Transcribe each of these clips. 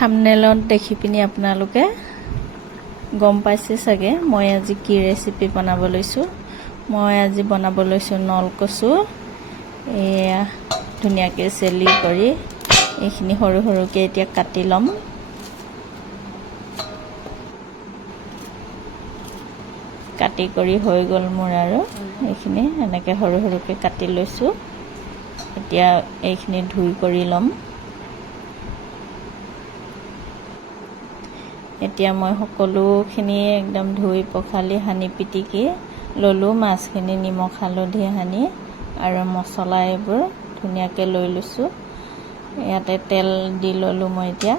থাম্বনেইলত দেখি পিনি আপোনালোকে গম পাইছে চাগে মই আজি কি ৰেচিপি বনাব লৈছো। মই আজি বনাব লৈছো নলকচু। এয়া ধুনীয়াকৈ চেলি কৰি এইখিনি সৰু সৰুকৈ এতিয়া কাটি ল'ম। কাটি কৰি হৈ গ'ল মোৰ আৰু এইখিনি এনেকৈ সৰু সৰুকৈ কাটি লৈছো। এতিয়া এইখিনি ধুই কৰি ল'ম। এতিয়া মই সকলোখিনি একদম ধুই পখালি সানি পিটিকি ললোঁ। মাছখিনি নিমখ হালধি সানি আৰু মছলা এইবোৰ ধুনীয়াকৈ লৈ লৈছোঁ। ইয়াতে তেল দি ললোঁ। মই এতিয়া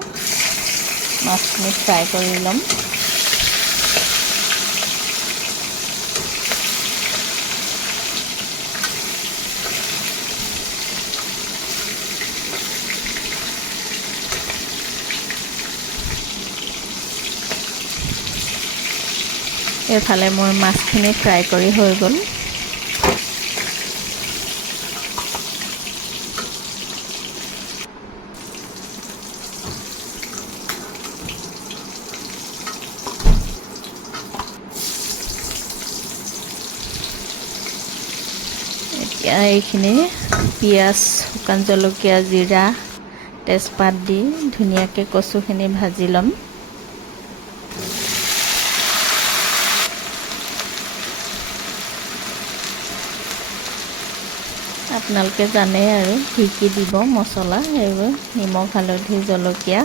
মাছখিনি ফ্ৰাই কৰি ল'ম। এইফালে মোৰ মাছখিনি ফ্ৰাই কৰি হৈ গ'ল। এতিয়া এইখিনি পিঁয়াজ, শুকান জলকীয়া, জিৰা, তেজপাত দি ধুনীয়াকৈ কচুখিনি ভাজি ল'ম। আপোনালোকে জানে আৰু কি দিব মছলা এইবোৰ নিমখ হালধি জলকীয়া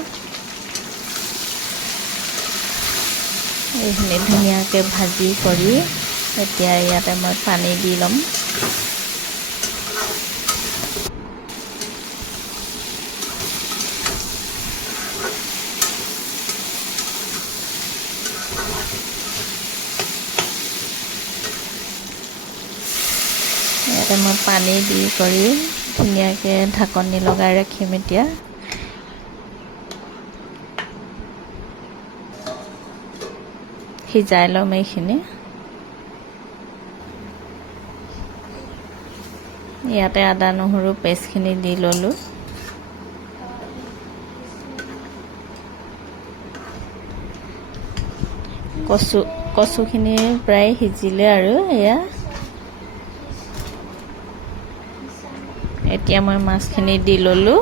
এইখিনি ধুনীয়াকৈ ভাজি কৰি এতিয়া ইয়াতে মই পানী দি ল'ম। ইয়াতে মই পানী দি কৰি ধুনীয়াকৈ ঢাকনি লগাই ৰাখিম। এতিয়া সিজাই ল'ম এইখিনি। ইয়াতে আদা নহৰু পেষ্টখিনি দি ল'লোঁ। কচুখিনি প্ৰায় সিজিলে আৰু এয়া এতিয়া মই মাছখিনি দি ল'লোঁ।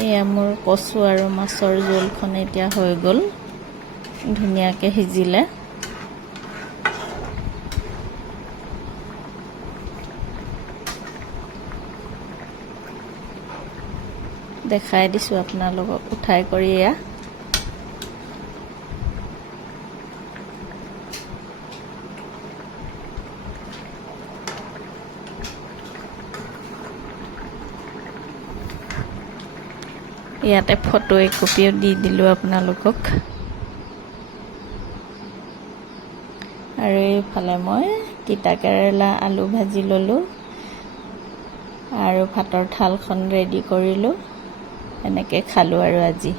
এয়া মোৰ কচু আৰু মাছৰ জোলখন এতিয়া হৈ গ'ল। ধুনীয়াকৈ সিজিলে। দেখাই দিছোঁ আপোনালোকক উঠাই কৰি। এয়া ইয়াতে ফটো একপিও দি দিলোঁ আপোনালোকক। আৰু এইফালে মই তিতা কেৰেলা আলু ভাজি ল'লোঁ আৰু ভাতৰ থালখন ৰেডি কৰিলোঁ। এনেকৈ খালোঁ আৰু আজি।